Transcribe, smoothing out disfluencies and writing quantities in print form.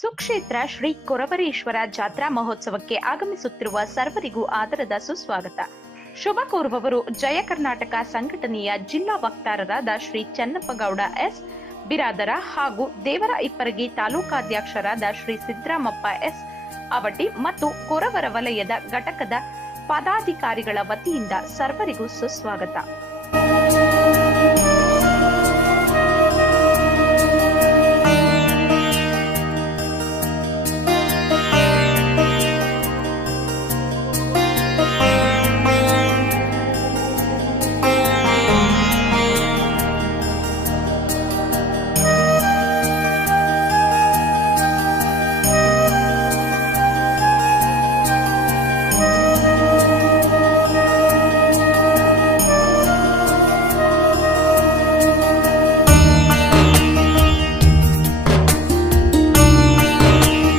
ಸುಕ್ಷೇತ್ರ ಶ್ರೀ ಕೊರವರೇಶ್ವರ ಜಾತ್ರಾ ಮಹೋತ್ಸವಕ್ಕೆ ಆಗಮಿಸುತ್ತಿರುವ ಸರ್ವರಿಗೂ ಆದರದ ಸುಸ್ವಾಗತ. ಶುಭ ಕೋರುವವರು ಜಯ ಕರ್ನಾಟಕ ಸಂಘಟನೆಯ ಜಿಲ್ಲಾ ವಕ್ತಾರರಾದ ಶ್ರೀ ಚನ್ನಪ್ಪಗೌಡ ಎಸ್ ಬಿರಾದರ ಹಾಗೂ ದೇವರ ಇಪ್ಪರಗಿ ತಾಲೂಕಾಧ್ಯಕ್ಷರಾದ ಶ್ರೀ ಸಿದ್ದರಾಮಪ್ಪ ಎಸ್ ಅವಟಿ ಮತ್ತು ಕೊರವರ ವಲಯದ ಘಟಕದ ಪದಾಧಿಕಾರಿಗಳ ವತಿಯಿಂದ ಸರ್ವರಿಗೂ ಸುಸ್ವಾಗತ.